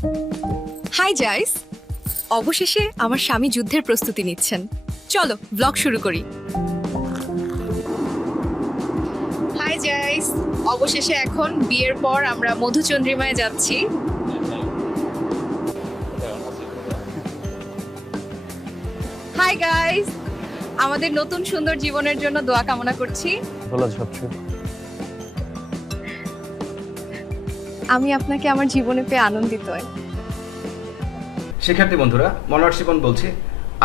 High জাইস অবশেষে আমার স্বামী যুদ্ধের প্রস্তুতি নিচ্ছেন। চলো ব্লগ শুরু করি। হাই জাইস অবশেষে এখন বিয়ের পর আমরা মধুচন্দ্রিমায় যাচ্ছি। হাই গাইস আমাদের নতুন সুন্দর জীবনের জন্য দোয়া কামনা করছি। ভালো আমি আপনাকে আমার জীবনে পেয়ে আনন্দিত। শিক্ষার্থী বন্ধুরা মনোয়ার শিপন বলছি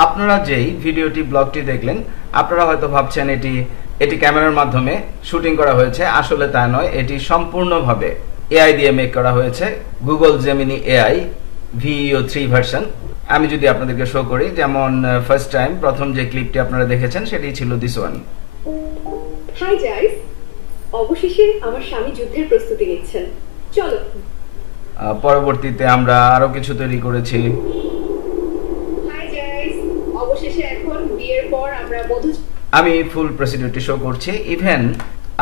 আপনারা যেই ভিডিওটি ব্লগটি দেখলেন আপনারা হয়তো ভাবছেন এটি এটি ক্যামেরার মাধ্যমে শুটিং করা হয়েছে আসলে তা নয় এটি সম্পূর্ণভাবে এআই দিয়ে মেক করা হয়েছে Google Gemini AI Veo three version আমি যদি আপনাদেরকে শো করি যেমন ফার্স্ট টাইম প্রথম যে ক্লিপটি আপনারা দেখেছেন সেটি ছিল দিস ওয়ান হাই জাইস অবশেষে আমার স্বামী যুদ্ধের প্রস্তুতি নিচ্ছেন। চলো। পরবর্তীতে আমরা আরও কিছু তৈরি করেছি। অবশেষে এখন বিয়ের পর আমরা মধু আমি ফুল প্রসিডিউরটি শো করছি। ইভেন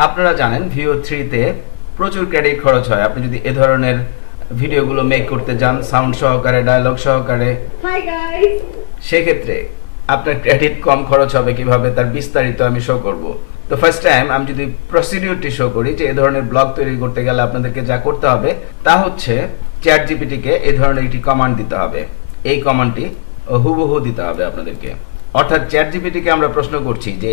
আপনারা জানেন ভিও থ্রিতে প্রচুর ক্রেডিট খরচ হয়। আপনি যদি এ ধরনের ভিডিওগুলো মেক করতে যান সাউন্ড সহকারে ডায়লগ সহকারে সেক্ষেত্রে আপনার ক্রেডিট কম খরচ হবে কীভাবে তার বিস্তারিত আমি শো করব। তো ফার্স্ট টাইম আমি যদি প্রসিডিউরটি শো করি যে এ ধরনের ব্লগ তৈরি করতে গেলে আপনাদেরকে যা করতে হবে, তা হচ্ছে চ্যাট জিপিটিকে এই ধরনের একটি কমান্ড দিতে হবে। এই কমান্ডটি হুবহু দিতে হবে আপনাদেরকে। অর্থাৎ চ্যাট জিপিটিকে আমরা প্রশ্ন করছি যে,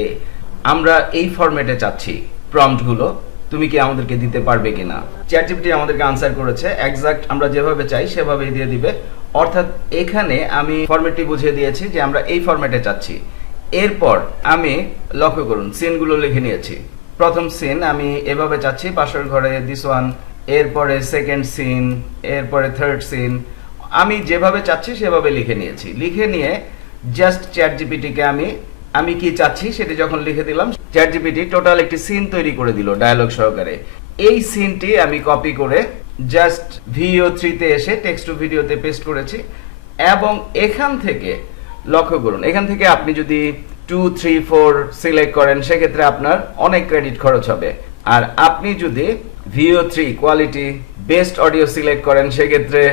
আমরা এই ফরম্যাটে চাচ্ছি। প্রম্পটগুলো তুমি কি আমাদেরকে দিতে পারবে কিনা? চ্যাট জিপিটি আমাদেরকে আনসার করেছে এক্সাক্ট আমরা যেভাবে চাই, সেভাবেই দিয়ে দিবে। অর্থাৎ এখানে আমি ফরম্যাটটি বুঝিয়ে দিয়েছি যে, আমরা এই ফরম্যাটে চাচ্ছি। এরপর আমি লক্ষ্য করুন সিনগুলো লিখে নিয়েছি। প্রথম সিন আমি এভাবে চাচ্ছি পাশের ঘরে দিস ওয়ান এরপরে সেকেন্ড সিন এরপরে থার্ড সিন আমি যেভাবে চাচ্ছি, সেভাবে লিখে নিয়েছি। লিখে নিয়ে জাস্ট চ্যাট জিপিটিকে আমি আমি কি চাচ্ছি, সেটি যখন লিখে দিলাম চ্যাট জিপিটি টোটাল একটি সিন তৈরি করে দিল ডায়লগ সহকারে। এই সিনটি আমি কপি করে জাস্ট ভিও থ্রিতে এসে টেক্সট টু ভিডিওতে পেস্ট করেছি এবং এখান থেকে লক্ষ্য করুন, এখান থেকে আপনি যদি টু থ্রি ফোর সিলেক্ট করেন, সেক্ষেত্রে আপনার অনেক ক্রেডিট খরচ হবে। আর আপনি যদি Veo three quality best audio select করেন, সেক্ষেত্রে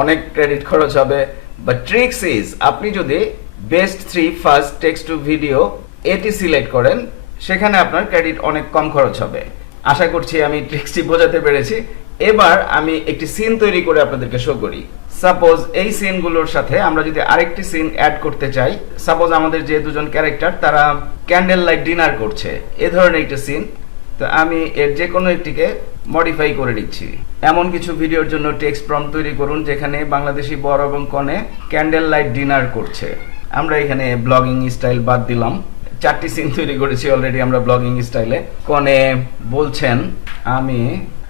অনেক ক্রেডিট খরচ হবে। বা ট্রিক্স ইজ আপনি যদি best three first text to video এটি সিলেক্ট করেন, সেখানে আপনার ক্রেডিট অনেক কম খরচ হবে। আশা করছি আমি ট্রিক্সটি বোঝাতে পেরেছি। এবার আমি একটি সিন তৈরি করে আপনাদেরকে শো করি। সাপোজ এই সিনগুলোর সাথে আমরা যদি আরেকটি সিন অ্যাড করতে চাই সাপোজ আমাদের যে দুজন ক্যারেক্টার তারা ক্যান্ডেল লাইট ডিনার করছে। এ ধরনের একটি সিন তো আমি এর যে কোনো একটিকে মডিফাই করে দিচ্ছি এমন কিছু ভিডিওর জন্য টেক্সট প্রম্পট তৈরি করুন, যেখানে বাংলাদেশি বর এবং কনে ক্যান্ডেল লাইট ডিনার করছে। আমরা এখানে ব্লগিং স্টাইল বাদ দিলাম। চারটি সিন তৈরি করেছি অলরেডি আমরা ব্লগিং স্টাইলে কনে বলছেন, আমি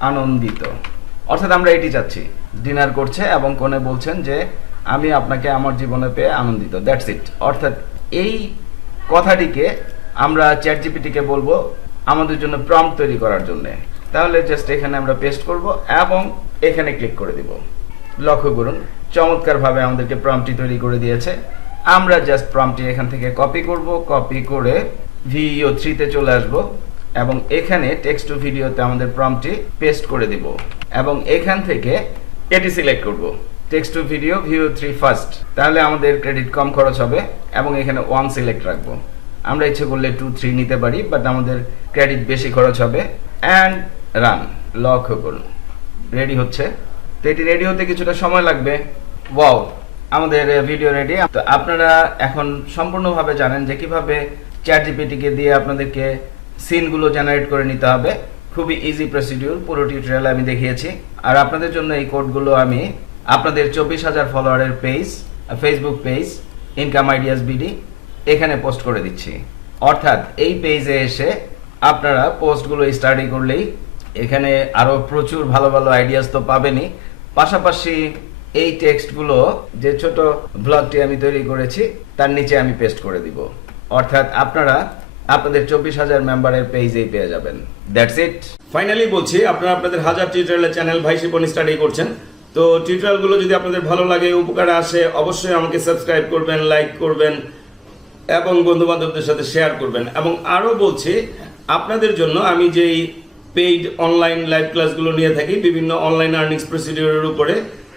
আনন্দিত। অর্থাৎ আমরা এটি চাচ্ছি। ডিনার করছে এবং কনে বলছেন যে, আমি আপনাকে আমার জীবনে পেয়ে আনন্দিত। দ্যাটস ইট অর্থাৎ এই কথাটিকে আমরা চ্যাট জিপিটিকে বলব আমাদের জন্য প্রম্পট তৈরি করার জন্য। তাহলে জাস্ট এখানে আমরা পেস্ট করব এবং এখানে ক্লিক করে দিব। লক্ষ্য করুন, চমৎকারভাবে আমাদেরকে প্রম্পটি তৈরি করে দিয়েছে। আমরা জাস্ট প্রম্পটি এখান থেকে কপি করব কপি করে ভিও থ্রিতে চলে আসব এবং এখানে টেক্সট টু ভিডিওতে আমাদের প্রম্পটি পেস্ট করে দিব এবং এখান থেকে এটি সিলেক্ট করব। Text to video Veo three first তাহলে আমাদের ক্রেডিট কম খরচ হবে এবং এখানে ওয়ান সিলেক্ট রাখব। আমরা ইচ্ছে করলে টু থ্রি নিতে পারি বাট আমাদের ক্রেডিট বেশি খরচ হবে। অ্যান্ড রান লক্ষ্য করুন। রেডি হচ্ছে। তো এটি রেডি হতে কিছুটা সময় লাগবে। ওয়াও আমাদের ভিডিও রেডি তো আপনারা এখন সম্পূর্ণভাবে জানেন যে কীভাবে চ্যাট জিপিটিকে দিয়ে আপনাদেরকে সিনগুলো জেনারেট করে নিতে হবে। খুবই ইজি প্রসিডিউর পুরো টিউটোরিয়াল আমি দেখিয়েছি। আর আপনাদের জন্য এই কোডগুলো আমি আপনাদের চব্বিশ হাজার ফলোয়ারের page Facebook page income ideas BD এখানে পোস্ট করে দিচ্ছি। অর্থাৎ এই পেজে এসে আপনারা পোস্টগুলো স্টাডি করলেই এখানে আরও প্রচুর ভালো ভালো আইডিয়াস তো পাবেনই। পাশাপাশি এই টেক্সটগুলো যে ছোট ব্লগটি আমি তৈরি করেছি, তার নিচে আমি পেস্ট করে দিব। অর্থাৎ আপনারা আপনাদের চব্বিশ হাজার মেম্বারের পেজেই পেয়ে যাবেন। দ্যাটস ইট ফাইনালি বলছি, আপনারা আপনাদের হাজার টিউটোরিয়ালের চ্যানেল ভাই শিপন স্টাডি করছেন। তো টিউটোরিয়ালগুলো যদি আপনাদের ভালো লাগে, উপকারে আসে, অবশ্যই আমাকে সাবস্ক্রাইব করবেন লাইক করবেন, এবং বন্ধু বান্ধবদের সাথে শেয়ার করবেন। এবং আরও বলছি, আপনাদের জন্য আমি যেই পেইড অনলাইন লাইভ ক্লাসগুলো নিয়ে থাকি, বিভিন্ন অনলাইন আর্নিংস প্রসিডিওরের উপরে